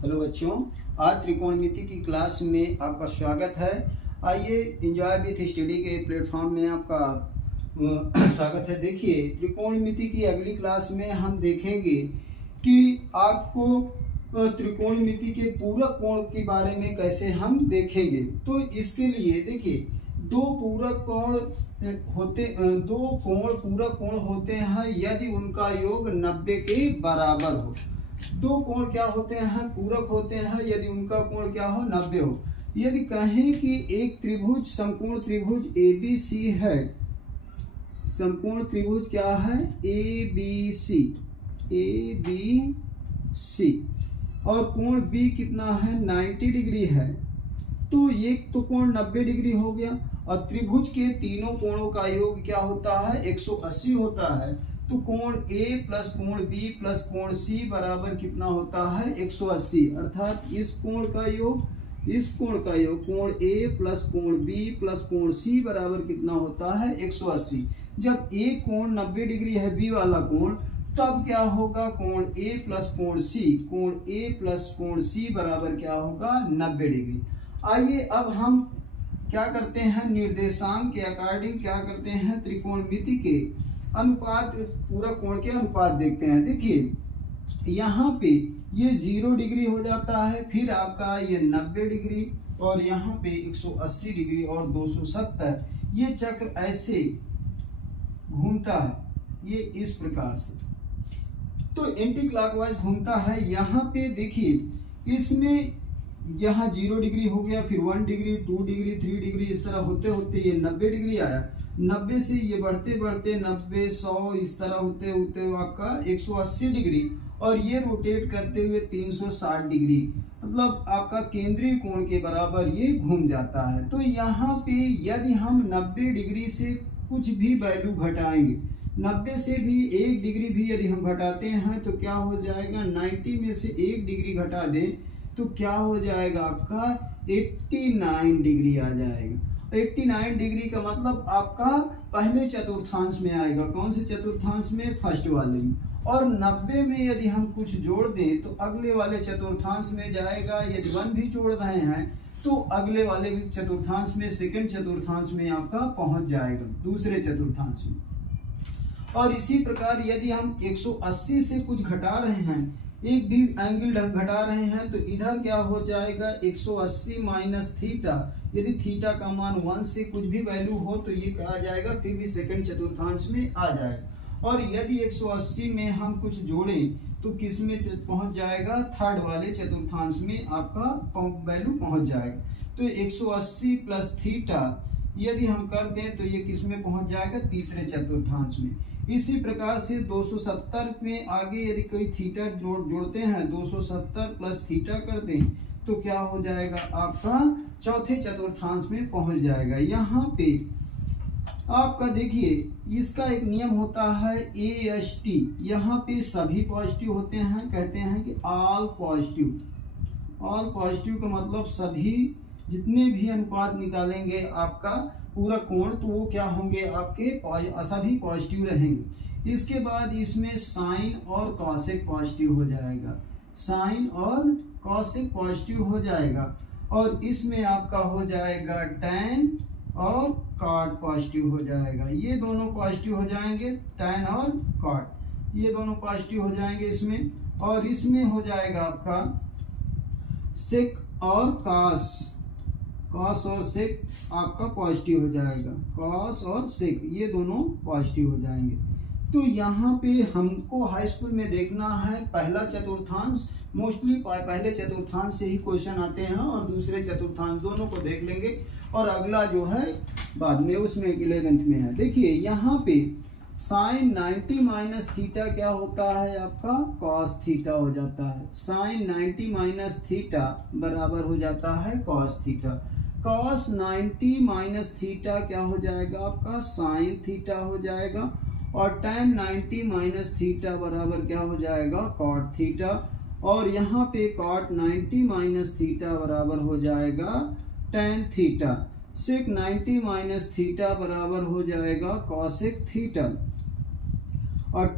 Hello बच्चों, आज त्रिकोणमिति की क्लास में आपका स्वागत है। आइए एंजॉय विथ स्टडी के प्लेटफॉर्म में आपका स्वागत है। देखिए, त्रिकोणमिति की अगली क्लास में हम देखेंगे कि आपको त्रिकोणमिति के पूरक कोण के बारे में कैसे हम देखेंगे। तो इसके लिए देखिए, दो पूरक कोण पूरक कोण होते हैं यदि उनका योग 90 के बराबर हो। दो कोण क्या होते हैं? पूरक होते हैं यदि उनका कोण क्या हो? 90 हो। यदि कहें कि एक त्रिभुज समकोण त्रिभुज ABC है, समकोण त्रिभुज क्या है? ABC और कोण B कितना है? 90 डिग्री है। तो ये तो कोण 90 डिग्री हो गया और त्रिभुज के तीनों कोणों का योग क्या होता है? 180 होता है। तो कोण A प्लस कोण B प्लस कोण C बराबर कितना होता है? 180। अर्थात इस कोण का योग कोण A प्लस कोण B प्लस कोण C बराबर कितना होता है? 180। जब A कोण 90 डिग्री है, B वाला कोण, तब क्या होगा? कोण A प्लस कोण C बराबर क्या होगा? 90 डिग्री। आइए अब हम क्या करते हैं? निर्देशांक के अकॉर्डिंग क्या करते हैं? त्रिकोणमिति के अनुपात, पूरा कोण के अनुपात देखते हैं। देखिए, यहाँ पे ये 0 डिग्री हो जाता है, फिर आपका ये 90 डिग्री और यहाँ पे 180 डिग्री और 270। ये चक्र ऐसे घूमता है, ये इस प्रकार से, तो एंटी क्लॉकवाइज घूमता है। यहाँ पे देखिए, इसमें यहाँ 0 डिग्री हो गया, फिर 1 डिग्री, 2 डिग्री, 3 डिग्री, इस तरह होते होते ये 90 डिग्री आया। 90 से ये बढ़ते बढ़ते 90, 100, इस तरह होते होते आपका 180 डिग्री और ये रोटेट करते हुए 360 डिग्री, मतलब आपका केंद्रीय कोण के बराबर ये घूम जाता है। तो यहाँ पे यदि हम 90 डिग्री से कुछ भी वैल्यू घटाएंगे, 90 से भी 1 डिग्री भी यदि हम घटाते हैं तो क्या हो जाएगा? 90 में से 1 डिग्री घटा दें तो क्या हो जाएगा? आपका 89 डिग्री आ जाएगा। 89 डिग्री का मतलब आपका पहले चतुर्थांश में आएगा। कौन से चतुर्थांश में? फर्स्ट वाले में। और 90 में यदि हम कुछ जोड़ दें तो अगले वाले चतुर्थांश में जाएगा। यदि 1 भी जोड़ रहे हैं तो अगले वाले चतुर्थांश में, सेकंड चतुर्थांश में आपका पहुंच जाएगा, दूसरे चतुर्थांश में। और इसी प्रकार यदि हम 180 से कुछ घटा रहे हैं, एक भी एंगल घटा रहे हैं, तो इधर क्या हो जाएगा? 180 माइनस थीटा। यदि थीटा का मान 1 से कुछ भी वैल्यू हो तो ये आ जाएगा, फिर भी सेकंड चतुर्थांश में आ जाएगा। और यदि 180 में हम कुछ जोड़ें तो किस में पहुंच जाएगा? थर्ड वाले चतुर्थांश में आपका वैल्यू पहुंच जाएगा। तो 180 प्लस थीटा यदि हम कर दें तो ये किस में पहुंच जाएगा? तीसरे चतुर्थांश में। इसी प्रकार से 270 में आगे यदि कोई थीटा जोड़ते हैं, 270 प्लस थीटा कर दें तो क्या हो जाएगा? आपका चौथे चतुर्थांश में पहुंच जाएगा। यहाँ पे आपका देखिए, इसका एक नियम होता है AST। यहाँ पे सभी पॉजिटिव होते हैं, कहते हैं कि ऑल पॉजिटिव। ऑल पॉजिटिव का मतलब सभी, जितने भी अनुपात निकालेंगे आपका पूरा कोण, तो वो क्या होंगे? आपके सभी पॉजिटिव रहेंगे। इसके बाद इसमें साइन और कॉसेक पॉजिटिव हो जाएगा, साइन और कॉसेक पॉजिटिव हो जाएगा। और इसमें आपका हो जाएगा टैन और कॉट पॉजिटिव हो जाएगा। ये दोनों पॉजिटिव हो जाएंगे, टैन और कॉट, ये दोनों पॉजिटिव हो जाएंगे इसमें। और इसमें हो जाएगा आपका सेक और कॉस, कॉस और सेक आपका पॉजिटिव हो जाएगा। कॉस और सेक ये दोनों पॉजिटिव हो जाएंगे। तो यहाँ पे हमको हाई स्कूल में देखना है पहला चतुर्थांश, मोस्टली पहले चतुर्थांश से ही क्वेश्चन आते हैं और दूसरे चतुर्थांश, दोनों को देख लेंगे। और अगला जो है बाद में, उसमें 11th में है। देखिए, यहाँ पे साइन 90 माइनस थीटा क्या होता है? आपका कॉस थीटा हो जाता है। साइन 90 माइनस थीटा बराबर हो जाता है cos theta. Cos 90 minus theta क्या हो जाएगा? आपका साइन थीटा हो जाएगा। और tan 90 माइनस थीटा बराबर क्या हो जाएगा? Cot theta. और यहाँ पे कॉट 90 माइनस थीटा बराबर हो जाएगा tan थीटा। सेक 90 माइनस थीटा बराबर हो जाएगा कॉसेक थीटा। और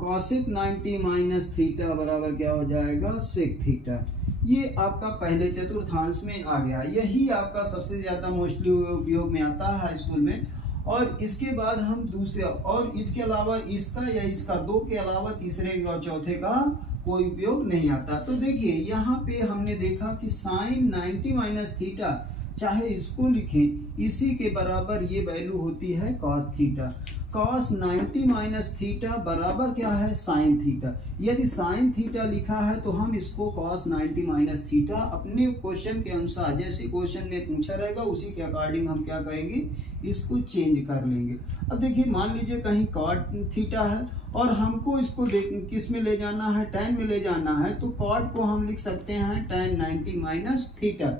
cosec 90 माइनस थीटा बराबर क्या हो जाएगा sec थीटा। ये आपका पहले चतुर्थांश में आ गया, यही आपका सबसे ज्यादा मोस्टली उपयोग में आता है स्कूल में। और इसके बाद हम दूसरे, और इसके अलावा इसका या इसका दो के अलावा तीसरे और चौथे का कोई उपयोग नहीं आता। तो देखिए यहाँ पे हमने देखा कि साइन 90 माइनस थीटा, चाहे इसको लिखें, इसी के बराबर ये वैल्यू होती है cos theta. Cos 90 minus theta बराबर क्या है साइन थीटा। यदि साइन थीटा लिखा है तो हम इसको कॉस 90 माइनस थीटा अपने क्वेश्चन के अनुसार, जैसे क्वेश्चन में पूछा रहेगा उसी के अकॉर्डिंग हम क्या करेंगे, इसको चेंज कर लेंगे। अब देखिए मान लीजिए कहीं कॉट थीटा है और हमको इसको किस में ले जाना है, tan में ले जाना है, तो कॉट को हम लिख सकते हैं tan 90 माइनस थीटा।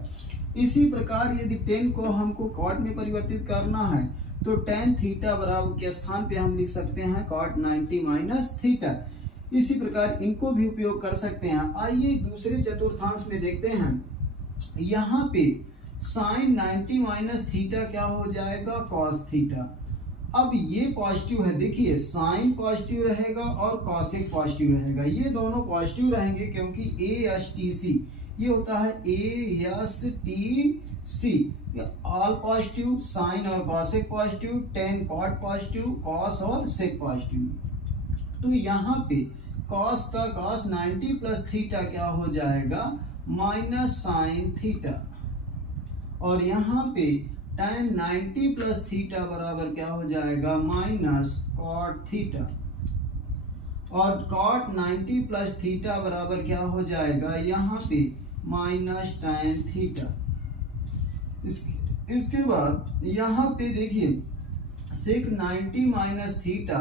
इसी प्रकार यदि tan को हमको कॉट में परिवर्तित करना है तो tan थीटा बराबर के स्थान पे हम लिख सकते हैं cot 90 माइनस थीटा। इसी प्रकार इनको भी उपयोग कर सकते हैं। आइए दूसरे चतुर्थांश में देखते हैं। यहाँ पे साइन 90 माइनस थीटा क्या हो जाएगा कॉस थीटा। अब ये पॉजिटिव है, देखिए साइन पॉजिटिव रहेगा और कॉसेक पॉजिटिव रहेगा, ये दोनों पॉजिटिव रहेंगे क्योंकि ASTC ये होता है ASTC, ऑल पॉजिटिव, साइन और cosec positive, tan cot positive, cos और सेक पॉजिटिव। तो यहाँ पे कॉस का कॉस 90 प्लस थीटा क्या हो जाएगा माइनस साइन थीटा, और यहाँ पे tan 90 प्लस थीटा बराबर क्या हो जाएगा माइनस कॉट थीटा, और cot 90 प्लस थीटा बराबर क्या हो जाएगा यहाँ पे माइनस tan थीटा। इसके बाद यहाँ पे देखिए sec 90 minus theta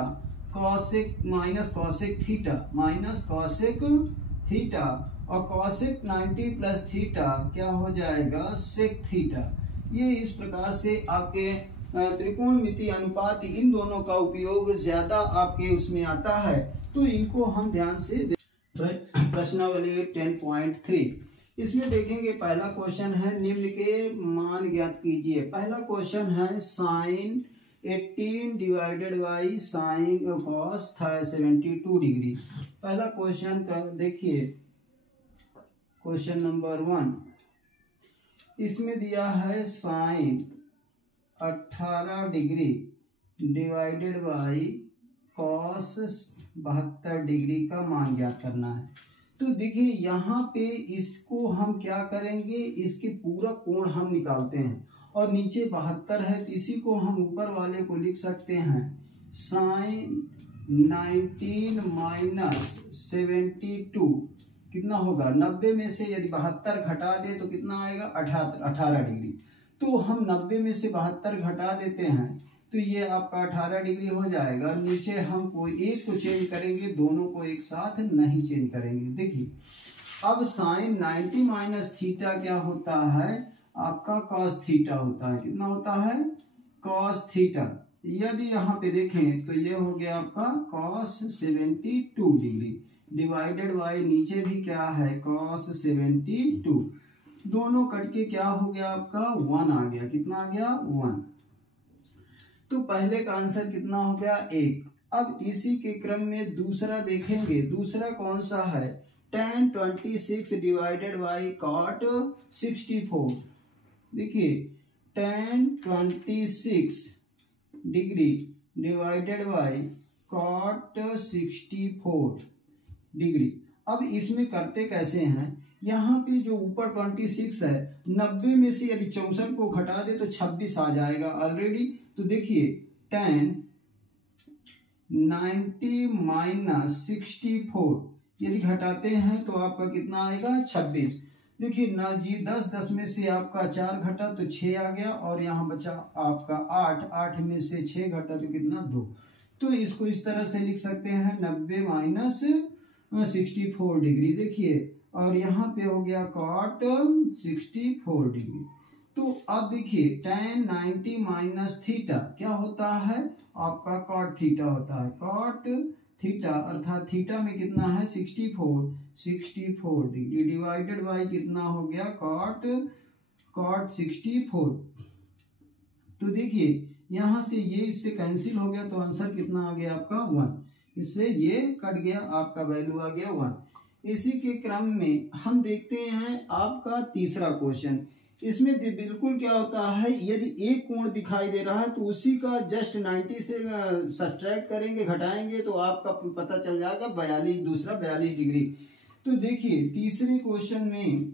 cosec minus cosec theta minus cosec theta, और कॉसेक 90 प्लस थीटा क्या हो जाएगा सेक थीटा। ये इस प्रकार से आपके त्रिकोणमिति अनुपात इन दोनों का उपयोग ज्यादा आपके उसमें आता है, तो इनको हम ध्यान से प्रश्नावली 10.3 इसमें देखेंगे। पहला क्वेश्चन है निम्न के मान ज्ञात कीजिए। पहला क्वेश्चन है sine 18 divided by sine cos 72 degree. पहला क्वेश्चन का देखिए क्वेश्चन नंबर 1, इसमें दिया है sine 18 degree divided by cos 72 degree का मान ज्ञात करना है। तो देखिए यहाँ पे इसको हम क्या करेंगे, इसके पूरा कोण हम निकालते हैं, और नीचे 72 है तो इसी को हम ऊपर वाले को लिख सकते हैं साइन 19 माइनस 72 कितना होगा 90 में से यदि 72 घटा दे तो कितना आएगा 18 डिग्री। तो हम 90 में से 72 घटा देते हैं तो ये आपका 18 डिग्री हो जाएगा। नीचे हम कोई एक को चेंज करेंगे, दोनों को एक साथ नहीं चेंज करेंगे। देखिए अब साइन 90 माइनस थीटा क्या होता है आपका कॉस थीटा होता है, कितना होता है कॉस थीटा। यदि यहाँ पे देखें तो ये हो गया आपका कॉस 72 डिग्री डिवाइडेड बाई नीचे भी क्या है कॉस 72, दोनों कट के क्या हो गया आपका 1 आ गया, कितना आ गया 1। तो पहले का आंसर कितना हो गया 1। अब इसी के क्रम में दूसरा देखेंगे। दूसरा कौन सा है tan 26 डिवाइडेड बाई cot 64। देखिए tan 26 degree divided by cot 64 degree. अब इसमें करते कैसे हैं, यहाँ पे जो ऊपर 26 है 90 में से यदि 64 को घटा दे तो 26 आ जाएगा ऑलरेडी। तो देखिए tan 90 माइनस 64 यदि घटाते हैं तो आपका कितना आएगा 26। देखिए ना जी 10 में से आपका 4 घटा तो 6 आ गया, और यहाँ बचा आपका 8 में से 6 घटा तो कितना 2। तो इसको इस तरह से लिख सकते हैं 90 माइनस 64 डिग्री। देखिए और यहाँ पे हो गया cot 64 डिग्री। तो अब देखिए tan 90 माइनस थीटा क्या होता है आपका cot थीटा होता है। cot थीटा अर्थात थीटा में कितना है 64 डिग्री डिवाइडेड बाई कितना हो गया cot 64। तो देखिए यहाँ से ये इससे कैंसिल हो गया तो आंसर कितना आ गया आपका 1। इससे ये कट गया, आपका वैल्यू आ गया 1। इसी के क्रम में हम देखते हैं आपका तीसरा क्वेश्चन। इसमें बिल्कुल क्या होता है, यदि एक कोण दिखाई दे रहा है तो उसी का जस्ट 90 से सब्ट्रैक्ट करेंगे, घटाएंगे, तो आपका पता चल जाएगा 42, दूसरा 42 डिग्री। तो देखिए तीसरे क्वेश्चन में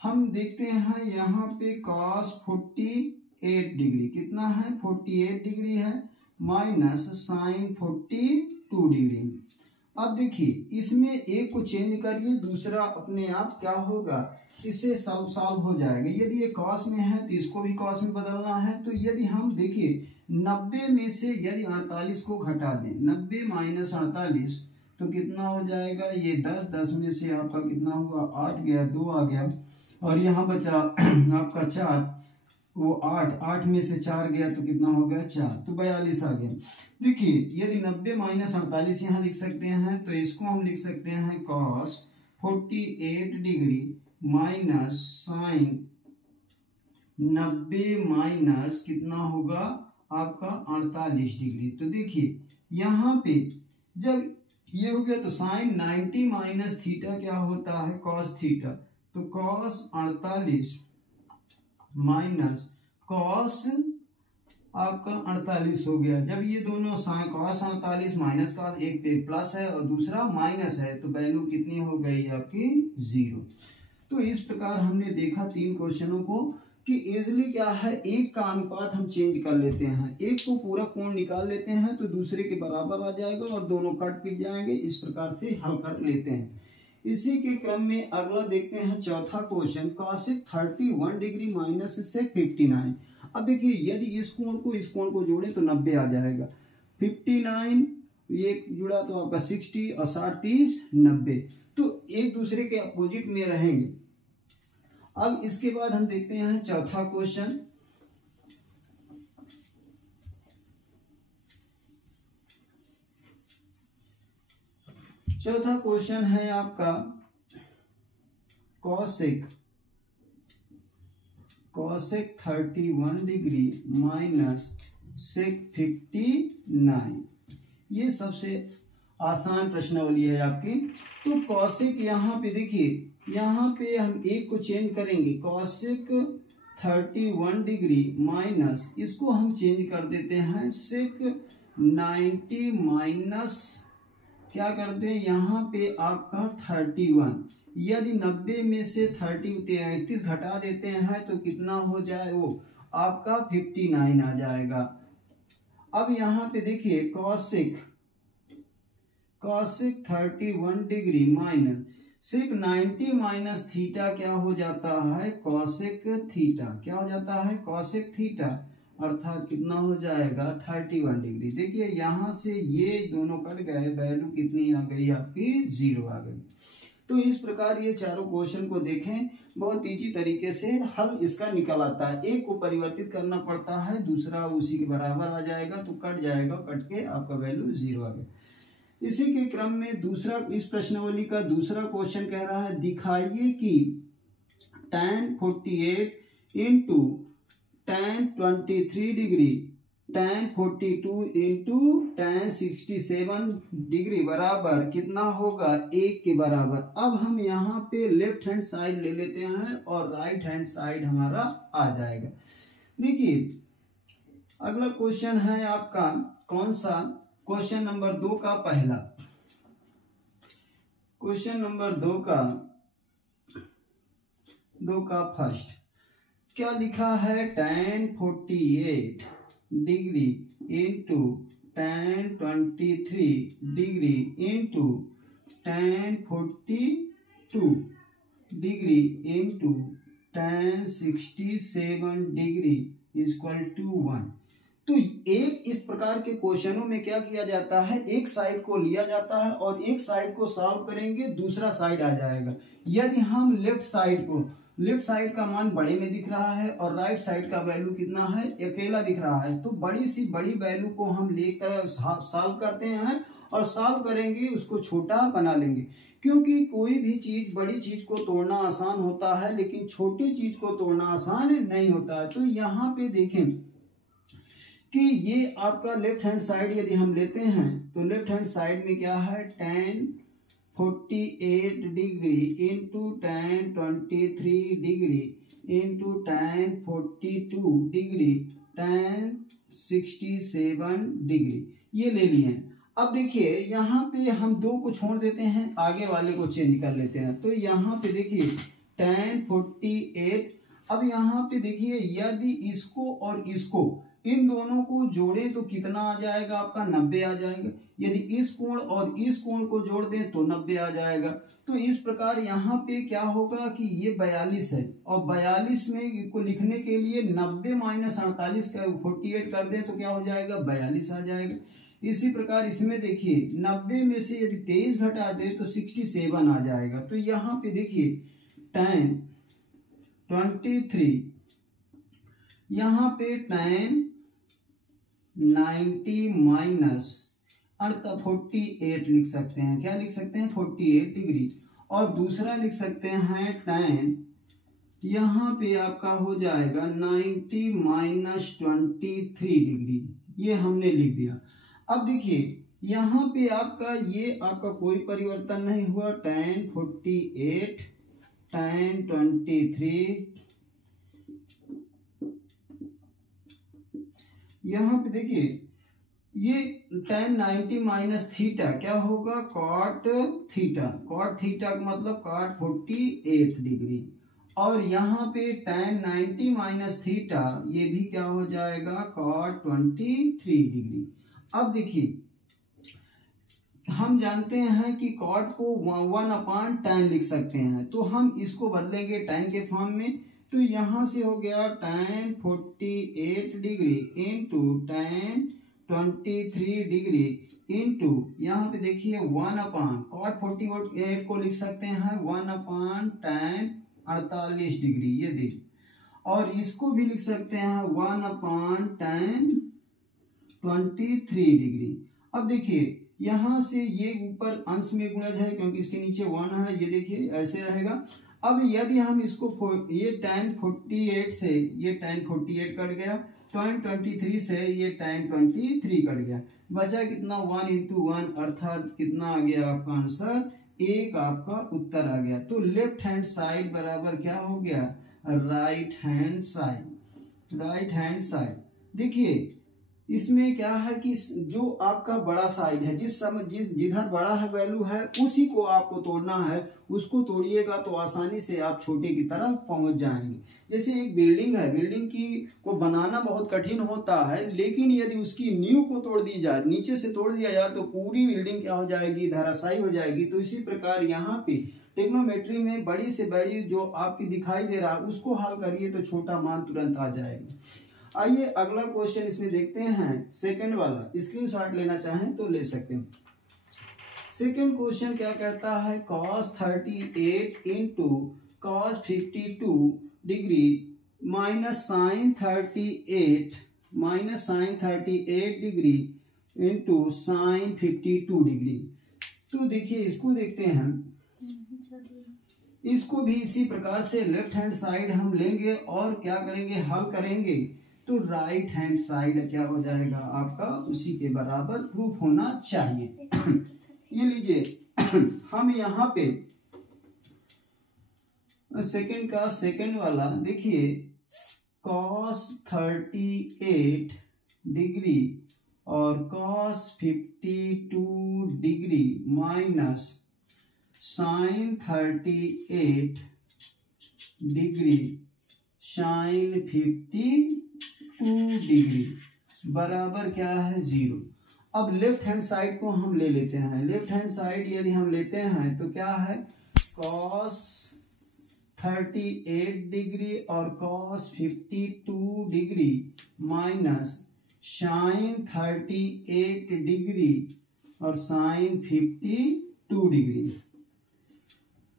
हम देखते हैं यहाँ पे cos 48 डिग्री कितना है, 48 डिग्री है, माइनस sin 42 डिग्री। अब देखिए इसमें एक को चेंज करिए, दूसरा अपने आप क्या होगा, इससे सॉल्व हो जाएगा। यदि ये cos में है तो इसको भी cos में बदलना है। तो यदि हम देखिए 90 में से यदि 48 को घटा दें, 90 माइनस 48 तो कितना हो जाएगा, ये 10, 10 में से आपका कितना हुआ, 8 गया, 2 आ गया, और यहाँ बचा आपका 4, वो 8, 8 में से 4 गया तो कितना हो गया 4, तो 42 आ गया। देखिए यदि 90 माइनस 48 यहाँ लिख सकते हैं तो इसको हम लिख सकते हैं cos 48 degree minus sine 90 minus कितना होगा आपका 48 डिग्री। तो देखिए यहाँ पे जब ये हो गया तो साइन 90 माइनस थीटा क्या होता है, cos थीटा, तो cos 48 माइनस cos आपका 48 हो गया। जब ये दोनों cos 48 माइनस का एक पे प्लस है और दूसरा माइनस है तो वैल्यू कितनी हो गई आपकी 0। तो इस प्रकार हमने देखा 3 क्वेश्चनों को कि इजली क्या है, एक का अनुपात हम चेंज कर लेते हैं, एक को पूरा कोण निकाल लेते हैं तो दूसरे के बराबर आ जाएगा और दोनों कट पिट जाएंगे। इस प्रकार से हल कर लेते हैं। इसी के क्रम में अगला देखते हैं चौथा question, cosec 31 degree minus sec 59। अब देखिए यदि इस कोण को जोड़े तो 90 आ जाएगा, 59 ये जुड़ा तो आपका 60 और 60 30 90, तो एक दूसरे के अपोजिट में रहेंगे। अब इसके बाद हम देखते हैं चौथा क्वेश्चन। चौथा क्वेश्चन है आपका cosec 31 डिग्री माइनस sec 59। ये सबसे आसान प्रश्नावली है आपकी। तो cosec यहाँ पे देखिए, यहाँ पे हम एक को चेंज करेंगे, cosec 31 डिग्री माइनस इसको हम चेंज कर देते हैं sec 90 माइनस क्या करते हैं यहाँ पे आपका 31। यदि 90 में से 31 घटा देते हैं तो कितना हो जाए, वो आपका 59 आ जाएगा। अब यहाँ पे देखिए cosec 31 degree minus sec 90 minus theta क्या हो जाता है, cosec थीटा, क्या हो जाता है cosec थीटा, अर्थात कितना हो जाएगा 31 डिग्री। देखिए यहाँ से ये दोनों कट गए, वैल्यू कितनी आ गई आपकी 0 आ गई। तो इस प्रकार ये चारों क्वेश्चन को देखें, बहुत इजी तरीके से हल इसका निकल आता है। एक को परिवर्तित करना पड़ता है, दूसरा उसी के बराबर आ जाएगा तो कट जाएगा, कट के आपका वैल्यू 0 आ गया। इसी के क्रम में दूसरा, इस प्रश्नावली का दूसरा क्वेश्चन कह रहा है, दिखाइए कि tan 48 into tan 23 degree tan 42 into tan 67 degree बराबर कितना होगा, 1 के बराबर। अब हम यहाँ पे लेफ्ट हैंड साइड ले लेते हैं और राइट हैंड साइड हमारा आ जाएगा। देखिए अगला क्वेश्चन है आपका कौन सा, क्वेश्चन नंबर 2 का पहला, क्वेश्चन नंबर 2 का फर्स्ट क्या लिखा है, tan 48 degree into tan 23 degree into tan 42 degree into tan 67 degree equal to 1। तो एक इस प्रकार के क्वेश्चनों में क्या किया जाता है, एक साइड को लिया जाता है और एक साइड को सॉल्व करेंगे, दूसरा साइड आ जाएगा। यदि हम लेफ्ट साइड का मान बड़े में दिख रहा है और राइट साइड का वैल्यू कितना है, अकेला दिख रहा है, तो बड़ी वैल्यू को हम लेकर सॉल्व करते हैं और सॉल्व करेंगे, उसको छोटा बना लेंगे। क्योंकि कोई भी चीज, बड़ी चीज को तोड़ना आसान होता है लेकिन छोटी चीज को तोड़ना आसान नहीं होता है। तो यहाँ पे देखें, कि ये आपका लेफ्ट हैंड साइड यदि हम लेते हैं तो लेफ्ट हैंड साइड में क्या है, tan 48 degree into tan 23 degree into tan 42 degree tan 67 degree, ये ले लिए हैं। अब देखिए यहाँ पे हम 2 को छोड़ देते हैं, आगे वाले को चेंज कर लेते हैं। तो यहाँ पे देखिए tan 48, अब यहाँ पे देखिए यदि इसको और इसको इन दोनों को जोड़ें तो कितना आ जाएगा आपका, 90 आ जाएगा। यदि इस कोण और इस कोण को जोड़ दें तो 90 आ जाएगा। तो इस प्रकार यहाँ पे क्या होगा कि ये 42 है, और 42 में को लिखने के लिए 90 माइनस 48 का 48 कर दें तो क्या हो जाएगा, 42 आ जाएगा। इसी प्रकार इसमें देखिए 90 में से यदि 23 घटा दें तो 67 आ जाएगा। तो यहाँ पे देखिए tan 23, यहाँ पे tan 90 माइनस 48 लिख सकते हैं। क्या लिख सकते हैं, 48 डिग्री। और दूसरा लिख सकते हैं tan, यहाँ पे आपका हो जाएगा 90 माइनस 23 डिग्री, ये हमने लिख दिया। अब देखिए यहाँ पे आपका ये आपका कोई परिवर्तन नहीं हुआ, tan 48 tan 23, यहाँ पे देखिए ये tan 90 माइनस थीटा क्या होगा, cot थीटा। cot थीटा का मतलब cot 48 डिग्री, और यहाँ पे tan 90 माइनस थीटा ये भी क्या हो जाएगा, cot 23 डिग्री। अब देखिए हम जानते हैं कि cot को 1/tan लिख सकते हैं, तो हम इसको बदलेंगे tan के फॉर्म में। तो यहाँ से हो गया tan 48 degree into tan 23 degree into यहाँ पे देखिए 1/cot 48 को लिख सकते हैं 1/tan 48 डिग्री, ये देखिए, और इसको भी लिख सकते हैं 1/tan 23 डिग्री। अब देखिए यहाँ से ये ऊपर अंश में गुणज है क्योंकि इसके नीचे 1 है, ये देखिए ऐसे रहेगा। अब यदि हम इसको ये tan 48 से ये tan 48 कट गया, tan 23 से ये tan 23 कट गया, बचा कितना 1 इंटू 1, अर्थात कितना आ गया आपका आंसर, 1 आपका उत्तर आ गया। तो लेफ्ट हैंड साइड बराबर क्या हो गया, right hand side. Right hand side देखिए इसमें क्या है कि जो आपका बड़ा साइड है, जिधर बड़ा है वैल्यू है उसी को आपको तोड़ना है, उसको तोड़िएगा तो आसानी से आप छोटे की तरफ पहुंच जाएंगे। जैसे एक बिल्डिंग है, बिल्डिंग की को बनाना बहुत कठिन होता है, लेकिन यदि उसकी नींव को तोड़ दी जाए, नीचे से तोड़ दिया जाए तो पूरी बिल्डिंग क्या हो जाएगी, धराशायी हो जाएगी। तो इसी प्रकार यहाँ पे ट्रिग्नोमेट्री में बड़ी से बड़ी जो आपकी दिखाई दे रहा है उसको हल करिए तो छोटा मान तुरंत आ जाएगा। आइए अगला क्वेश्चन इसमें देखते हैं, सेकंड वाला। स्क्रीनशॉट लेना चाहें तो ले सकते हैं। सेकंड क्वेश्चन क्या कहता है, cos 38 into cos 52 degree minus sin 38 degree into sin 52 degree. तो देखिए इसको देखते हैं, इसको भी इसी प्रकार से लेफ्ट हैंड साइड हम लेंगे और क्या करेंगे, हल करेंगे। तो राइट हैंड साइड क्या हो जाएगा आपका, उसी के बराबर प्रूफ होना चाहिए। ये लीजिए हम यहाँ पे सेकंड का सेकंड वाला देखिए, cos 38 डिग्री और cos 52 degree minus sin 38 degree sin 52 degree बराबर क्या है, 0। अब लेफ्ट हैंड साइड को हम ले लेते हैं। लेफ्ट हैंड साइड यदि हम लेते हैं तो क्या है, cos 38 डिग्री और cos 52 degree minus sin 38 degree और sin 52 डिग्री।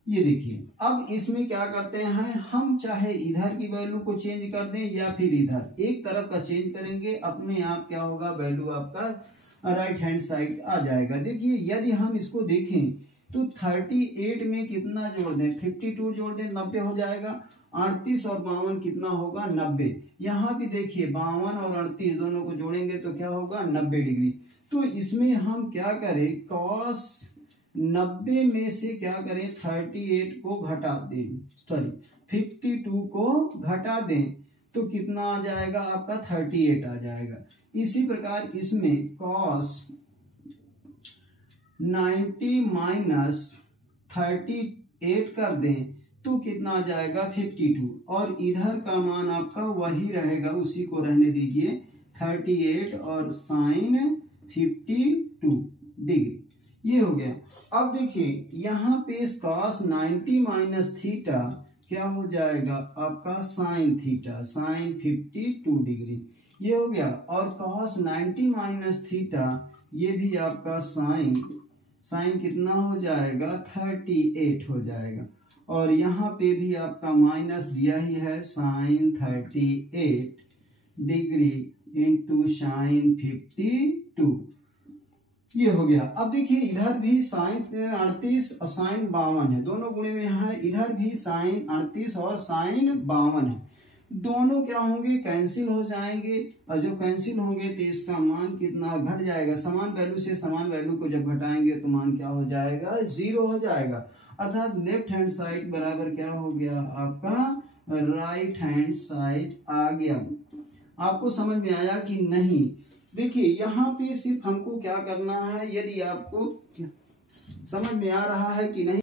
ये देखिए अब इसमें क्या करते हैं, हम चाहे इधर की वैल्यू को चेंज कर दें या फिर इधर, एक तरफ का चेंज करेंगे, अपने आप क्या होगा, वैल्यू आपका राइट हैंड साइड आ जाएगा। देखिए यदि हम इसको देखें तो 38 में कितना जोड़ दें, 52 जोड़ दें, 90 हो जाएगा। 38 और 52 कितना होगा, 90। यहाँ भी देखिए 52 और 38 दोनों को जोड़ेंगे तो क्या होगा, 90 डिग्री। तो इसमें हम क्या करें, cos 90 में से क्या करें, 38 को घटा दें, सॉरी 52 को घटा दें, तो कितना आ जाएगा आपका, 38 आ जाएगा। इसी प्रकार इसमें cos 90 माइनस 38 कर दें तो कितना आ जाएगा, 52। और इधर का मान आपका वही रहेगा, उसी को रहने दीजिए, 38 और साइन 52 डिग्री। ये हो गया। अब देखिए यहाँ पे cos 90 माइनस थीटा क्या हो जाएगा आपका, साइन थीटा, साइन 52 डिग्री। ये हो गया। और cos 90 माइनस थीटा ये भी आपका साइन कितना हो जाएगा, 38 हो जाएगा। और यहाँ पे भी आपका माइनस दिया ही है, साइन 38 डिग्री इंटू साइन 52। ये हो गया। अब देखिए इधर भी साइन 38 और साइन 52 है, दोनों गुणे में है। इधर भी साइन 38 और साइन 52 है, दोनों क्या होंगे, कैंसिल हो जाएंगे। और जो कैंसिल होंगे तो इसका मान कितना घट जाएगा, समान वैल्यू से समान वैल्यू को जब घटाएंगे तो मान क्या हो जाएगा, 0 हो जाएगा। अर्थात लेफ्ट हैंड साइड बराबर क्या हो गया आपका, राइट हैंड साइड आ गया। आपको समझ में आया कि नहीं? देखिए यहाँ पे सिर्फ हमको क्या करना है, यदि आपको समझ में आ रहा है कि नहीं,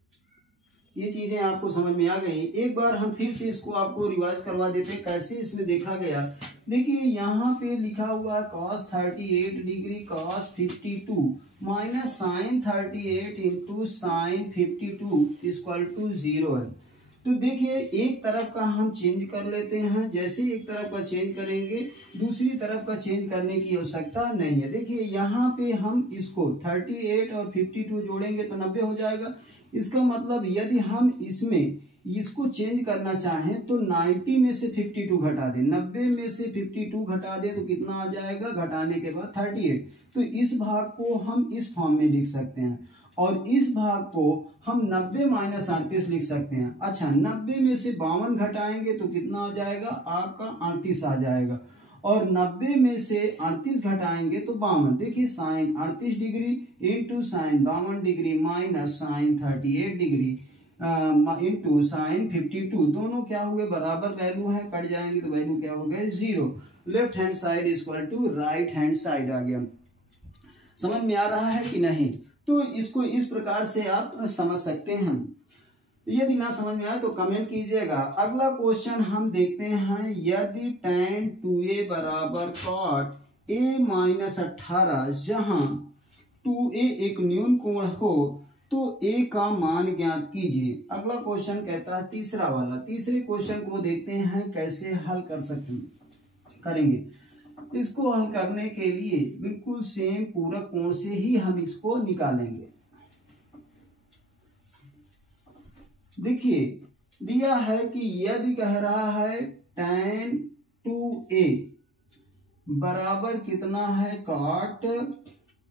ये चीजें आपको समझ में आ गई। एक बार हम फिर से इसको आपको रिवाइज करवा देते हैं कैसे इसमें देखा गया। देखिए यहाँ पे लिखा हुआ cos 38 डिग्री cos 52 minus sine 38 into sine 52 equal to 0 है। तो देखिए एक तरफ का हम चेंज कर लेते हैं, जैसे एक तरफ का चेंज करेंगे दूसरी तरफ का चेंज करने की आवश्यकता नहीं है। देखिए यहाँ पे हम इसको 38 और 52 जोड़ेंगे तो 90 हो जाएगा। इसका मतलब यदि हम इसमें इसको चेंज करना चाहें तो 90 में से 52 घटा दें, 90 में से 52 घटा दें तो कितना आ जाएगा, घटाने के बाद 38। तो इस भाग को हम इस फॉर्म में लिख सकते हैं और इस भाग को हम 90 माइनस 38 लिख सकते हैं। अच्छा 90 में से 52 घटाएंगे तो कितना आ जाएगा आपका, 38 आ जाएगा। और 90 में से 38 घटाएंगे तो 52। देखिए sine 38 degree into sine 52 degree minus sine 38 degree into sine 52, दोनों क्या हुए, बराबर वैल्यू है, कट जाएंगे तो वैल्यू क्या हो गए, 0। Left hand side equal to right hand side आ गया। समझ में आ रहा है कि नहीं? तो इसको इस प्रकार से आप समझ सकते हैं। यदि ना समझ में आए तो कमेंट कीजिएगा। अगला क्वेश्चन हम देखते हैं, यदि tan 2a बराबर cot a माइनस 18, जहां 2a एक न्यून कोण हो तो a का मान ज्ञात कीजिए। अगला क्वेश्चन कहता है तीसरा वाला। तीसरे क्वेश्चन को देखते हैं कैसे हल करेंगे। इसको हल करने के लिए बिल्कुल सेम पूरक कोण से ही हम इसको निकालेंगे। देखिए दिया है कि यदि कह रहा है tan 2a बराबर कितना है, cot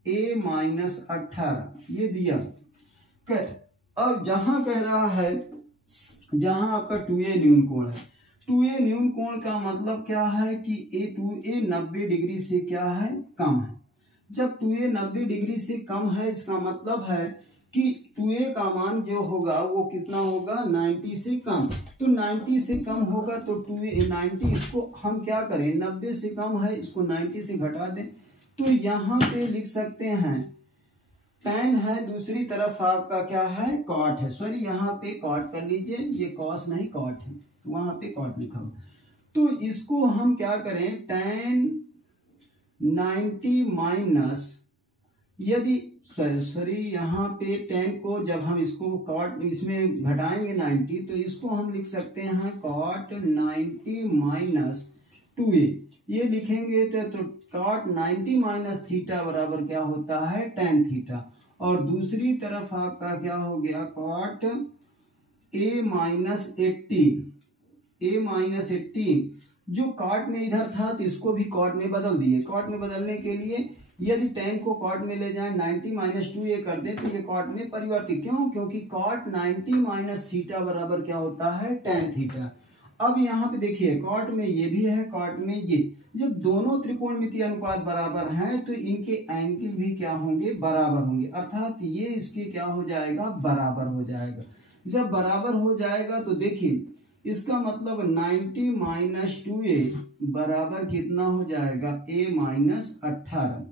a माइनस 18, ये दिया कर। अब जहां कह रहा है, जहां आपका 2a न्यून कोण है, 2a न्यून कोण का मतलब क्या है कि 2a 90 डिग्री से क्या है, कम है। जब 2a 90 डिग्री से कम है, इसका मतलब है कि 2a का मान जो होगा वो कितना होगा, 90 से कम। तो 90 से कम होगा तो 2a 90, इसको हम क्या करें, 90 से कम है, इसको 90 से घटा दें। तो यहाँ पे लिख सकते हैं tan है, दूसरी तरफ आपका क्या है, cot है। सॉरी यहाँ पे cot कर लीजिए, ये cos नहीं cot है, वहां पे cot लिखा हुआ। तो इसको हम क्या करें, tan 90 माइनस, यदि सॉरी यहाँ पे tan को जब हम इसको cot इसमें घटाएंगे 90, तो इसको हम लिख सकते हैं cot 90 माइनस 2a। ये लिखेंगे तो cot 90 माइनस थीटा बराबर क्या होता है, tan थीटा। और दूसरी तरफ आपका क्या हो गया, cot a माइनस 18, जो cot में इधर था तो इसको भी cot में बदल दिए। cot में बदलने के लिए यदि tan को cot में ले जाएं 90 माइनस 2a कर दें तो ये cot में परिवर्तित, क्यों? क्योंकि cot 90 माइनस थीटा बराबर क्या होता है? tan theta. अब यहाँ पे देखिए cot में ये भी है, cot में ये, जब दोनों त्रिकोणमितीय अनुपात बराबर हैं तो इनके एंगल भी क्या होंगे? बराबर होंगे, अर्थात ये इसके क्या हो जाएगा? बराबर हो जाएगा। जब बराबर हो जाएगा तो देखिए इसका मतलब 90 माइनस 2a बराबर कितना हो जाएगा? a minus 18।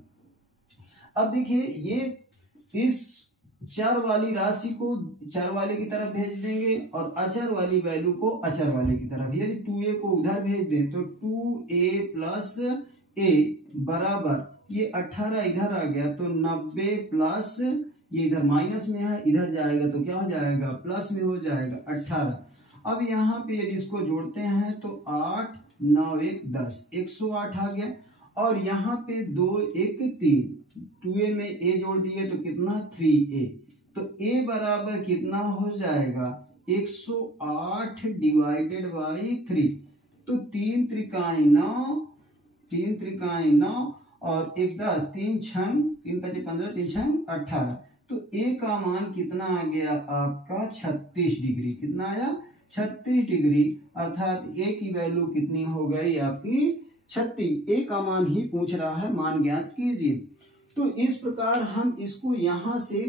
अब देखिए ये इस चर वाली राशि को चर वाले की तरफ भेज देंगे और अचर वाली वैल्यू को अचर वाले की तरफ। यदि 2a को उधर भेज दें तो 2a प्लस a बराबर ये 18 इधर आ गया तो 90 प्लस ये इधर माइनस में है, इधर जाएगा तो क्या हो जाएगा? प्लस में हो जाएगा 18। अब यहाँ पे यदि इसको जोड़ते हैं तो 8 9 1 10 108 आ गया, और यहाँ पे 2 1 3 2a में a जोड़ दिए तो कितना? 3a। तो a बराबर कितना हो जाएगा? 108 डिवाइडेड बाई 3। तो 3 त्रिकाई 9 3 त्रिकाई 9 और 1 10 3 छंग 3 5 15 3 छंग 18। तो a का मान कितना आ गया आपका? 36 डिग्री। कितना आया? 36 डिग्री, अर्थात a की वैल्यू कितनी हो गई आपकी? 36। a का मान ही पूछ रहा है, मान ज्ञात कीजिए। तो इस प्रकार हम इसको यहां से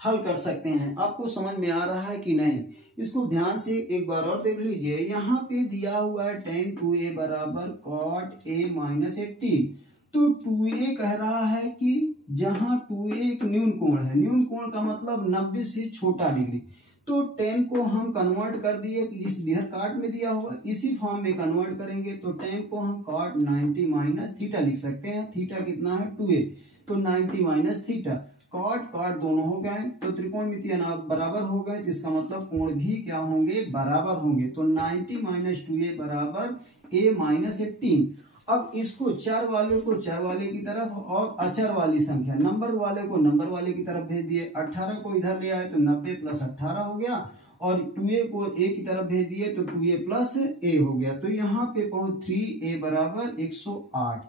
हल कर सकते हैं। आपको समझ में आ रहा है कि नहीं? इसको ध्यान से एक बार और देख लीजिए। यहाँ पे दिया हुआ है tan 2a बराबर cot a माइनस 18। तो 2a कह रहा है कि जहां 2a एक न्यून कोण है, न्यून कोण का मतलब 90 से छोटा डिग्री, तो tan को हम कन्वर्ट कर दिए कि इस इधर काट में दिया हुआ इसी फॉर्म में कन्वर्ट करेंगे तो tan को हम cot 90 माइनस थीटा लिख सकते हैं। थीटा कितना है? 2a, तो 90 माइनस थीटा। cot दोनों हो गए तो त्रिकोणमितीय बराबर हो गए, तो इसका मतलब कोण भी क्या होंगे? बराबर होंगे। तो 90 माइनस 2a बराबर a माइनस 18। अब इसको चर वाले को चर वाले की तरफ और अचर वाली संख्या नंबर वाले को नंबर वाले की तरफ भेज दिए। 18 को इधर ले आए तो 90 प्लस 18 हो गया, और 2a को a की तरफ भेज दिए तो 2a प्लस a हो गया। तो यहाँ पे पहुंच 3a बराबर 108।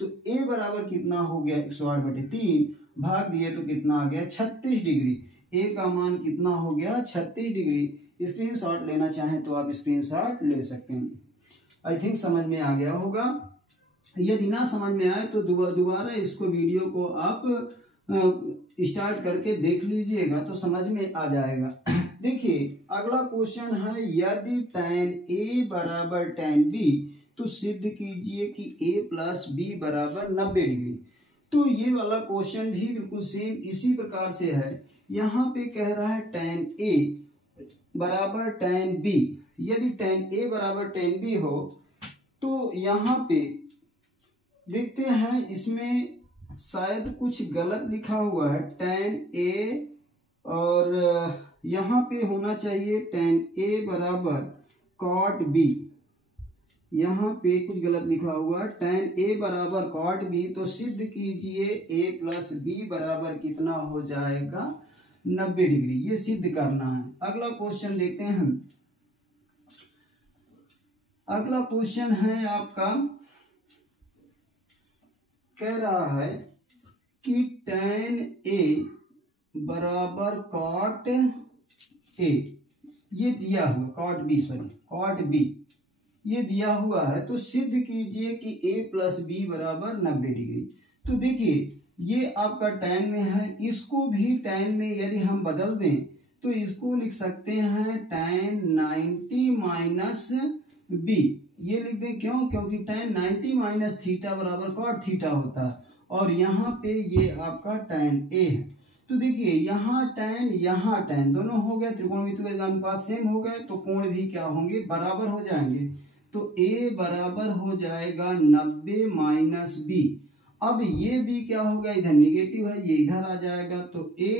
तो a बराबर कितना हो गया? 108/3 भाग दिए तो कितना आ गया? 36 डिग्री। a का मान कितना हो गया? 36 डिग्री। स्क्रीनशॉट लेना चाहें तो आप स्क्रीनशॉट ले सकते हैं। आई थिंक समझ में आ गया होगा। यदि ना समझ में आए तो दोबारा इसको वीडियो को आप स्टार्ट करके देख लीजिएगा तो समझ में आ जाएगा। देखिए अगला क्वेश्चन है, यदि tan a बराबर tan b तो सिद्ध कीजिए कि a प्लस b बराबर 90 डिग्री। तो ये वाला क्वेश्चन भी बिल्कुल सेम इसी प्रकार से है। यहाँ पे कह रहा है tan a बराबर tan b। यदि tan a बराबर tan b हो तो यहाँ पे देखते हैं, इसमें शायद कुछ गलत लिखा हुआ है tan a, और यहाँ पे होना चाहिए tan a बराबर cot b। यहाँ पे कुछ गलत लिखा हुआ है tan a बराबर cot b। तो सिद्ध कीजिए a प्लस b बराबर कितना हो जाएगा? 90 डिग्री। ये सिद्ध करना है। अगला क्वेश्चन देखते हैं हम। अगला क्वेश्चन है आपका, कह रहा है कि tan a बराबर cot a, ये दिया हुआ cot b ये दिया हुआ है, तो सिद्ध कीजिए कि a प्लस b बराबर 90 डिग्री। तो देखिए ये आपका tan में है, इसको भी tan में यदि हम बदल दें तो इसको लिख सकते हैं tan 90 माइनस b। ये लिख दें, क्यों? क्योंकि tan 90 माइनस थीटा बराबर cot थीटा होता है, और यहाँ पे ये आपका tan a है। तो देखिए यहाँ tan दोनों हो गए, त्रिकोणमितीय अनुपात सेम हो गए, तो कोण भी क्या होंगे? बराबर हो जाएंगे। तो a बराबर हो जाएगा 90 माइनस b। अब ये भी क्या हो गया? इधर निगेटिव है, ये इधर आ जाएगा, तो a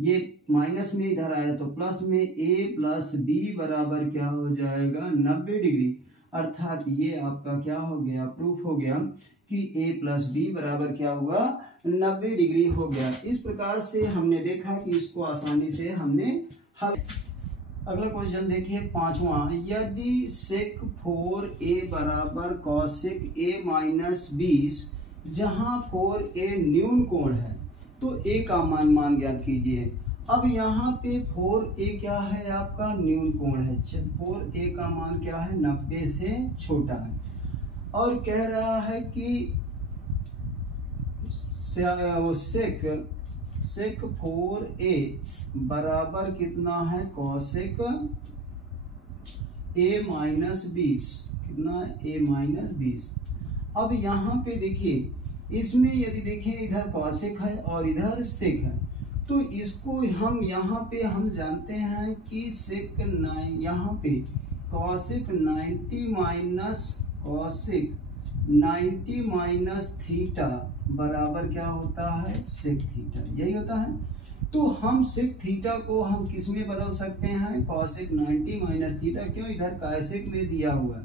ये माइनस में इधर आया तो प्लस में, a प्लस b बराबर क्या हो जाएगा? 90 डिग्री। अर्थात ये आपका क्या हो गया? प्रूफ हो गया कि a प्लस b बराबर क्या हुआ? 90 डिग्री हो गया। इस प्रकार से हमने देखा कि इसको आसानी से हमने हल। अगला क्वेश्चन देखिए, पांचवा, यदि sec 4a बराबर cos a माइनस 20 जहां 4a न्यून कोण है तो a का मान ज्ञात कीजिए। अब यहाँ पे 4a क्या है आपका न्यून कोण है, 4a का मान क्या है 90 से छोटा है और कह रहा है कि सेक 4a बराबर कितना है कॉसेक a माइनस 20, कितना है a माइनस 20। अब यहाँ पे देखिए इसमें यदि देखें इधर कॉसेक है और इधर सेक है तो इसको हम यहाँ पे हम जानते हैं कि सेक 9 यहाँ पे cosec 90 minus cosec 90 minus theta बराबर क्या होता है सेक थीटा, यही होता है। तो हम सेक थीटा को हम किस में बदल सकते हैं कॉसेक 90 माइनस थीटा, क्यों इधर कॉसेक में दिया हुआ है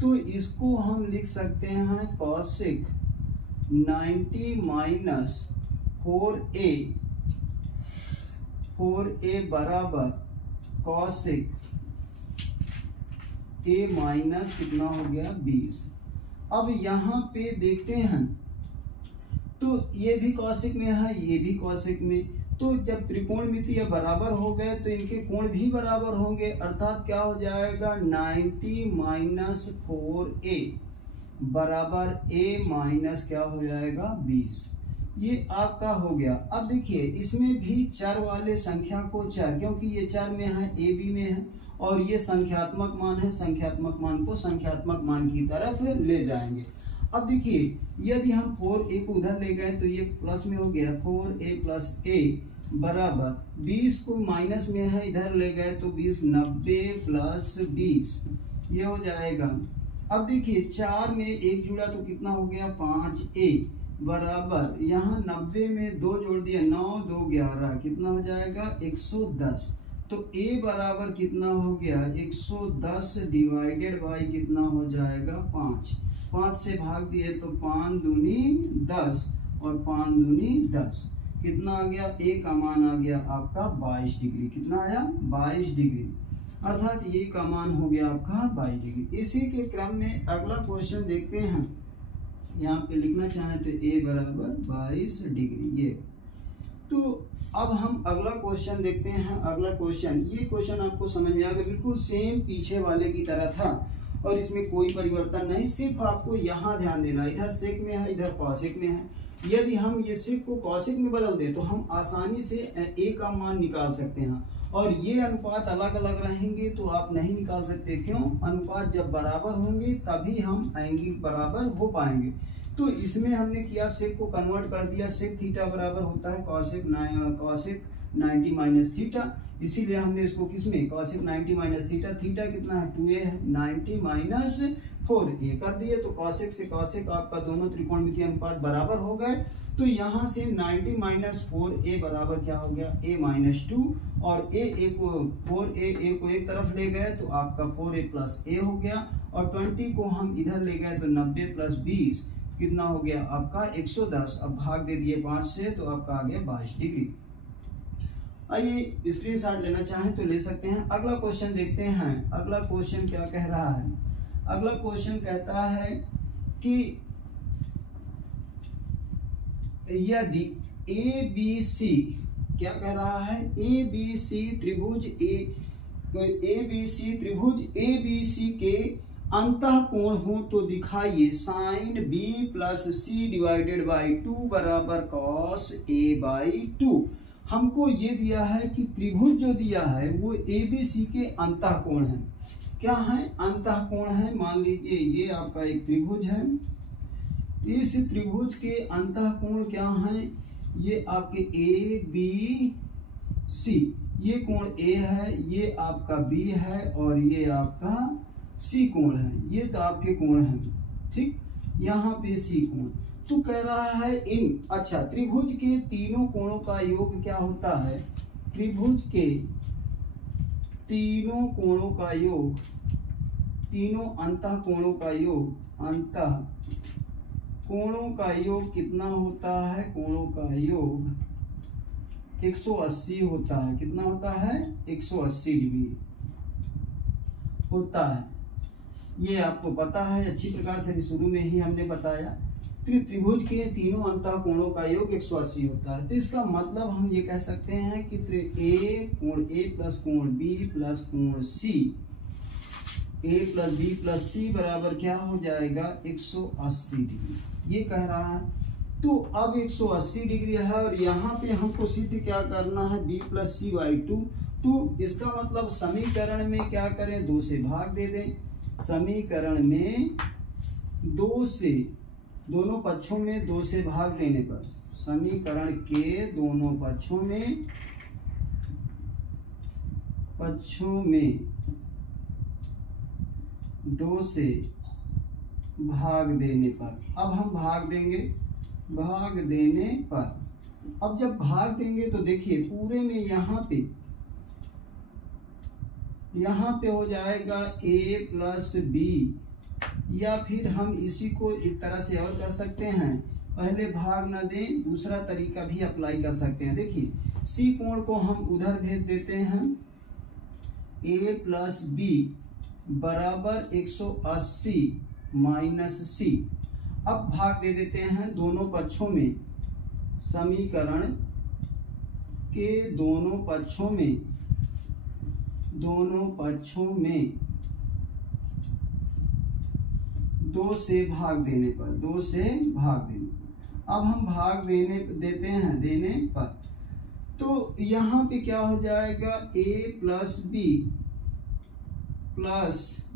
तो इसको हम लिख सकते हैं कॉसेक 90 माइनस 4a बराबर कॉसेक a माइनस कितना हो गया 20। अब यहाँ पे देखते हैं तो ये भी कॉसेक में है ये भी कॉसेक में, तो जब त्रिकोणमिति ये बराबर हो गए तो इनके कोण भी बराबर होंगे, अर्थात क्या हो जाएगा 90 माइनस 4a बराबर a माइनस क्या हो जाएगा 20। ये आपका हो गया। अब देखिए इसमें भी चर वाले संख्या को चर, क्योंकि ये चर में है a b में है और ये संख्यात्मक मान है, संख्यात्मक मान को संख्यात्मक मान की तरफ ले जाएंगे। अब देखिए यदि हम 4a को उधर ले गए तो ये प्लस में हो गया 4a प्लस a बराबर 20 को माइनस में है इधर ले गए तो 20 90 प्लस 20 ये हो जाएगा। अब देखिए 4 में 1 जुड़ा तो कितना हो गया 5a बराबर यहाँ 90 में 2 जोड़ दिया 9 2 11 कितना हो जाएगा 110। तो a बराबर कितना हो गया 110 डिवाइडेड बाई कितना हो जाएगा 5 से भाग दिए तो 5 दूनी 10 और 5 दूनी 10 कितना आ गया a का मान आ गया आपका 22 डिग्री। कितना आया 22 डिग्री, अर्थात ये का मान हो गया आपका 22 डिग्री। इसी के क्रम में अगला क्वेश्चन देखते हैं, यहाँ पे लिखना चाहें तो a बराबर 22 डिग्री ये। तो अब हम अगला क्वेश्चन देखते हैं। अगला क्वेश्चन, ये क्वेश्चन आपको समझ में आ गया, बिल्कुल सेम पीछे वाले की तरह था और इसमें कोई परिवर्तन नहीं, सिर्फ आपको यहाँ ध्यान देना इधर सेक में है इधर कॉसेक में है। यदि हम ये सेक को कॉसेक में बदल दें तो हम आसानी से a का मान निकाल सकते हैं और ये अनुपात अलग अलग रहेंगे तो आप नहीं निकाल सकते। क्यों, अनुपात जब बराबर होंगे तभी हम एंगल बराबर हो पाएंगे। तो इसमें हमने किया सेक को कन्वर्ट कर दिया, सेक थीटा बराबर होता है कॉसेक 90 माइनस थीटा, इसीलिए हमने इसको किसमें कॉसेक 90 माइनस थीटा, थीटा कितना है 2a है 90 माइनस 4a कर दिए तो कॉसेक से कॉसेक आपका दोनों त्रिकोणमितीय अनुपात बराबर हो गए। तो यहाँ से 90 माइनस 4a बराबर क्या हो गया a माइनस 2 और a को 4a को एक तरफ ले गए तो आपका 4a प्लस a हो गया और 20 को हम इधर ले गए तो 90 प्लस 20 कितना हो गया आपका 110। अब भाग दे दिए 5 से तो आपका आ गया 22 डिग्री। आइए स्क्रीनशॉट लेना चाहें तो ले सकते हैं। अगला क्वेश्चन देखते हैं। अगला क्वेश्चन क्या कह रहा है, अगला क्वेश्चन कहता है कि यदि ABC क्या कह रहा है ABC त्रिभुज ABC के अंतः कोण हो तो दिखाइए sine b plus C divided by 2 बराबर कॉस a बाई 2। हमको ये दिया है कि त्रिभुज जो दिया है वो ABC के अंतः कोण है। क्या है अंतः कोण है, मान लीजिए ये आपका एक त्रिभुज है, इस त्रिभुज के अंतः कोण क्या है, ये आपके ABC, ये कोण A है, ये आपका B है और ये आपका C कोण है, ये तो आपके कोण है, ठीक, यहाँ पे C कोण। तो कह रहा है इन त्रिभुज के तीनों कोणों का योग क्या होता है, त्रिभुज के तीनों कोणों का योग, तीनों अंतः कोणों का योग, अंतः कोणों का योग कितना होता है, कोणों का योग 180 होता है। कितना होता है 180 डिग्री होता है, ये आपको पता है अच्छी प्रकार से, शुरू में ही हमने बताया। त्रिभुज के तीनों अंतः कोणों का योग 180 होता है। तो इसका मतलब हम ये कह सकते हैं कि ए कोण ए प्लस कोण बी प्लस कोण सी, ए प्लस बी प्लस सी बराबर क्या हो जाएगा 180 डिग्री, ये कह रहा है। तो अब 180 डिग्री है और यहाँ पे हमको सिद्ध क्या करना है b प्लस सी बाई 2। तो इसका मतलब समीकरण में क्या करें, 2 से भाग दे दें। समीकरण में 2 से, दोनों पक्षों में 2 से भाग देने पर, समीकरण के दोनों पक्षों में 2 से भाग देने पर, अब हम भाग देंगे, भाग देने पर, अब जब भाग देंगे तो देखिए पूरे में यहाँ पे हो जाएगा a प्लस बी, या फिर हम इसी को एक तरह से और कर सकते हैं, पहले भाग न दें, दूसरा तरीका भी अप्लाई कर सकते हैं। देखिए सी कोण को हम उधर भेज देते हैं, a प्लस बी बराबर 180 माइनस सी। अब भाग दे देते हैं दोनों पक्षों में, समीकरण के दोनों पक्षों में 2 से भाग देने पर, 2 से भाग देने पर। अब हम भाग देते हैं देने पर, तो यहाँ पे क्या हो जाएगा a प्लस बी प्लस,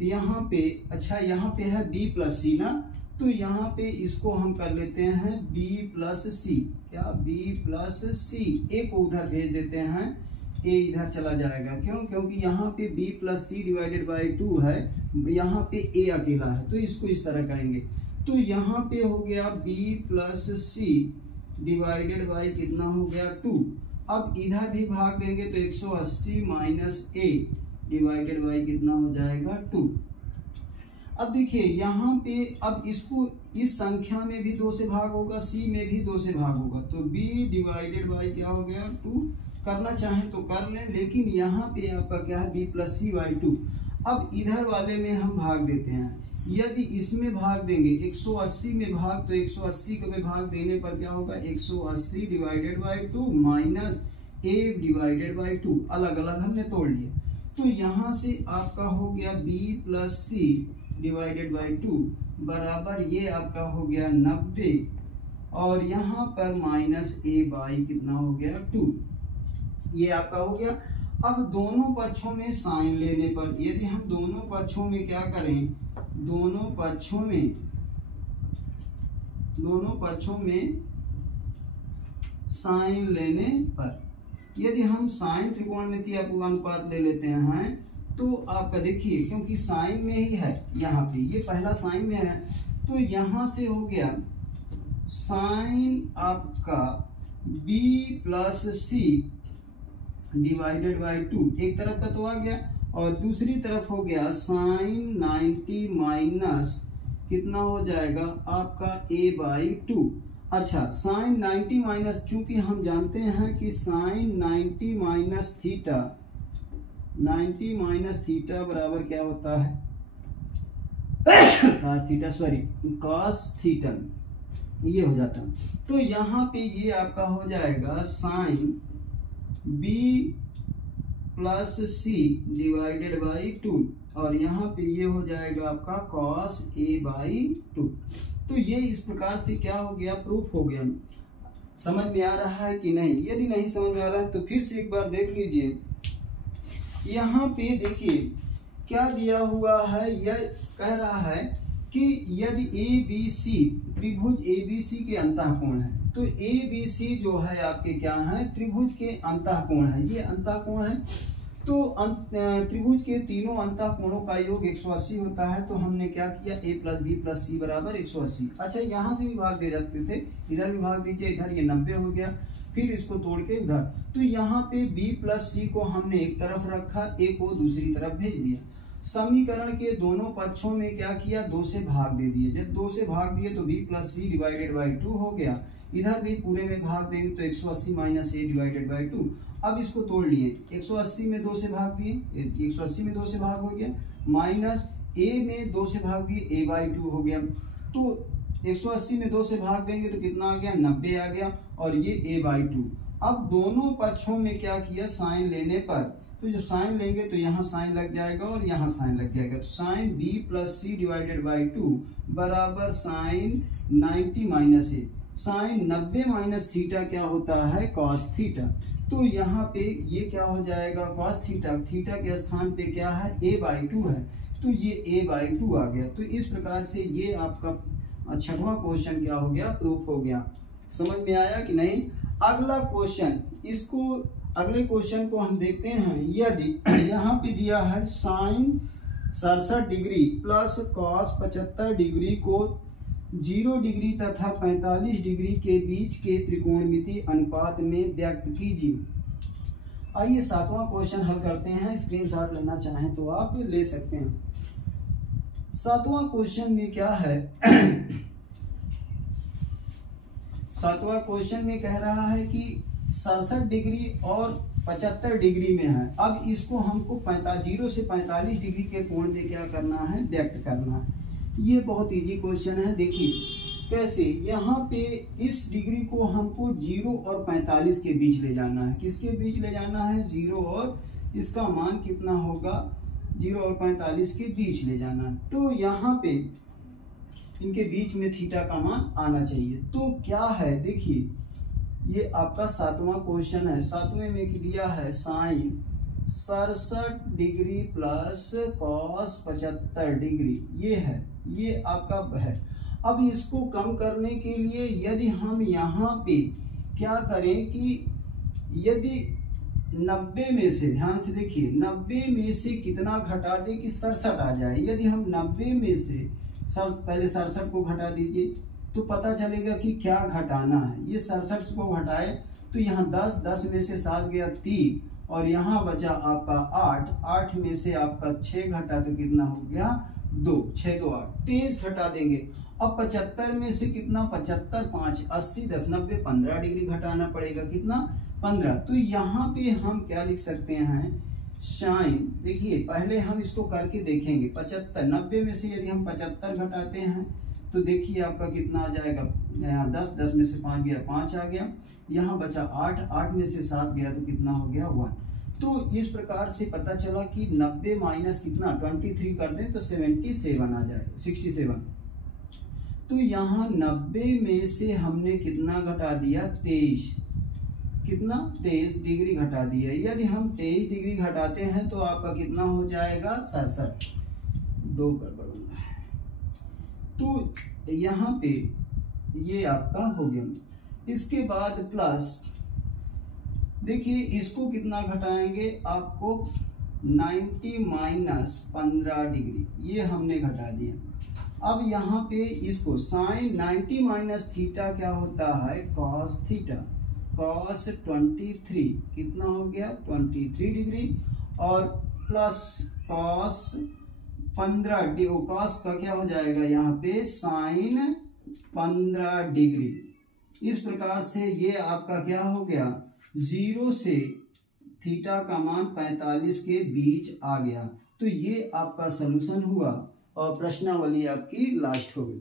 यहाँ पे अच्छा यहाँ पे है b प्लस सी ना, तो यहाँ पे इसको हम कर लेते हैं b प्लस सी, क्या b प्लस सी, a को उधर भेज देते हैं, a इधर चला जाएगा, क्यों, क्योंकि यहाँ पे b plus C divided by 2 है, यहाँ पे a अकेला है, तो इसको इस तरह करेंगे। तो यहाँ पे हो गया b plus C divided by कितना हो गया 2। अब इधर भी भाग देंगे तो 180 माइनस a डिवाइडेड बाई कितना हो जाएगा 2। अब देखिए यहाँ पे, अब इसको इस संख्या में भी 2 से भाग होगा, c में भी 2 से भाग होगा, तो b डिवाइडेड बाई क्या हो गया 2। करना चाहें तो कर लें, लेकिन यहाँ पे आपका क्या है b प्लस सी बाई 2। अब इधर वाले में हम भाग देते हैं, यदि इसमें भाग देंगे 180 में भाग, तो 180 को में भाग देने पर क्या होगा 180 divided by 2 minus a divided by 2, अलग अलग हमने तोड़ लिया। तो यहाँ से आपका हो गया b plus C divided by 2 बराबर ये आपका हो गया 90, और यहाँ पर माइनस a बाई कितना हो गया 2, ये आपका हो गया। अब दोनों पक्षों में साइन लेने पर, यदि हम दोनों पक्षों में क्या करें, दोनों पक्षों में साइन लेने पर, यदि हम साइन त्रिकोणमितीय अनुपात ले लेते हैं तो आपका देखिए, क्योंकि साइन में ही है, यहाँ पे ये पहला साइन में है, तो यहाँ से हो गया साइन आपका b plus C divided by 2, एक तरफ का तो आ गया, और दूसरी तरफ हो गया साइन 90 माइनस कितना हो जाएगा आपका a बाई 2। अच्छा, साइन 90 माइनस, चूंकि हम जानते हैं कि sine 90 minus theta, 90 minus theta बराबर क्या होता है cos theta, sorry cos theta, ये हो जाता। तो यहाँ पे ये आपका हो जाएगा sine b plus C divided by 2, और यहाँ पे ये हो जाएगा आपका cos a बाई 2। तो ये इस प्रकार से क्या हो गया, प्रूफ हो गया। समझ में आ रहा है कि नहीं? यदि नहीं समझ में आ रहा है तो फिर से एक बार देख लीजिए। यहाँ पे देखिए क्या दिया हुआ है, यह कह रहा है कि यदि ABC त्रिभुज ABC के अंतःकोण है, तो ABC जो है आपके क्या है, त्रिभुज के अंतःकोण है, ये अंतःकोण है। तो त्रिभुज के तीनों अंतःकोणों का योग 180 होता है। तो हमने क्या किया, a प्लस बी प्लस सी बराबर 180। अच्छा, यहाँ से भी भाग दे सकते थे, इधर भी भाग दीजिए, इधर ये 90 हो गया, फिर इसको तोड़ के इधर, तो यहाँ पे b प्लस सी को हमने एक तरफ रखा, a को दूसरी तरफ भेज दिया। समीकरण के दोनों पक्षों में क्या किया, 2 से भाग दे दिए। जब 2 से भाग दिए तो b plus C divided by 2 हो गया। इधर भी पूरे में भाग देंगे तो 180 माइनस a डिवाइडेड बाई 2। अब इसको तोड़ लिए, 180 में 2 से भाग दिए, 180 में 2 से भाग हो गया, माइनस a में 2 से भाग दिए, a बाई 2 हो गया। तो 180 में 2 से भाग देंगे तो कितना आ गया, 90 आ गया, और ये a/2। अब दोनों पक्षों में क्या किया, साइन लेने पर, तो जब साइन लेंगे तो यहाँ साइन लग जाएगा और यहाँ साइन लग जाएगा, तो साइन b + c / 2 बराबर साइन 90 - a। साइन 90 - थीटा क्या होता है, कॉस थीटा। तो यहाँ पे ये क्या हो जाएगा, कॉस थीटा, थीटा के स्थान पे क्या है, a/2 है, तो ये a/2 आ गया। तो इस प्रकार से ये आपका छठवां क्वेश्चन क्या हो गया, प्रूफ हो गया। समझ में आया कि नहीं। अगला क्वेश्चन, इसको अगले क्वेश्चन को हम देखते हैं। यदि यहाँ पे दिया है sine 67 degree plus cos 75 degree को 0 डिग्री तथा 45 डिग्री के बीच के त्रिकोणमिति अनुपात में व्यक्त कीजिए। आइए 7वां क्वेश्चन हल करते हैं। स्क्रीनशॉट लेना चाहें तो आप ले सकते हैं। 7वां क्वेश्चन में क्या है, 7वां क्वेश्चन में कह रहा है कि 67 डिग्री और 75 डिग्री में है। अब इसको हमको 0 से 45 डिग्री के कोण में क्या करना है, व्यक्त करना है। ये बहुत इजी क्वेश्चन है। देखिए कैसे, यहाँ पे इस डिग्री को हमको 0 और 45 के बीच ले जाना है। किसके बीच ले जाना है, 0 और, इसका मान कितना होगा, 0 और 45 के बीच ले जाना है। तो यहाँ पे इनके बीच में थीटा का मान आना चाहिए। तो क्या है, देखिए ये आपका 7वां क्वेश्चन है। 7वें में दिया है sine 67 degree plus cos 75 degree, ये है, ये आपका है। अब इसको कम करने के लिए यदि हम यहाँ पे क्या करें कि यदि 90 में से, ध्यान से देखिए, 90 में से कितना घटा दे कि 67 आ जाए। यदि हम 90 में से पहले 67 को घटा दीजिए तो पता चलेगा कि क्या घटाना है। ये 67 को घटाए तो यहाँ 10 में से 7 गया 3, और यहाँ बचा आपका 8 में से आपका 6 घटा तो कितना हो गया, 2, 6 2 8, तेज घटा देंगे। अब 75 में से कितना, 75 5 80 10 90 15 डिग्री घटाना पड़ेगा, कितना, 15। तो यहाँ पे हम क्या लिख सकते हैं, साइन, देखिए पहले हम इसको करके देखेंगे। 75, 90 में से यदि हम 75 घटाते हैं तो देखिए आपका कितना आ जाएगा, यहाँ 10 में से 5 गया 5 आ गया, यहाँ बचा 8 में से 7 गया तो कितना हो गया, 1। तो इस प्रकार से पता चला कि 90 माइनस कितना, 23 कर दें तो 77 आ जाएगा, 67। तो यहाँ 90 में से हमने कितना घटा दिया, 23, कितना, 23 डिग्री घटा दिया। यदि हम 23 डिग्री घटाते हैं तो आपका कितना हो जाएगा, 67, 2 गड़बड़। तो यहाँ पे ये आपका हो गया। इसके बाद प्लस, देखिए इसको कितना घटाएंगे, आपको 90 माइनस 15 डिग्री, ये हमने घटा दिया। अब यहाँ पे इसको साइन 90 माइनस थीटा क्या होता है, कॉस थीटा, कॉस 23 कितना हो गया, 23 डिग्री, और प्लस कॉस 15 कॉस का क्या हो जाएगा यहाँ पे, साइन 15 डिग्री। इस प्रकार से ये आपका क्या हो गया, 0 से थीटा का मान 45 के बीच आ गया। तो ये आपका सलूशन हुआ और प्रश्नावली आपकी लास्ट हो गई।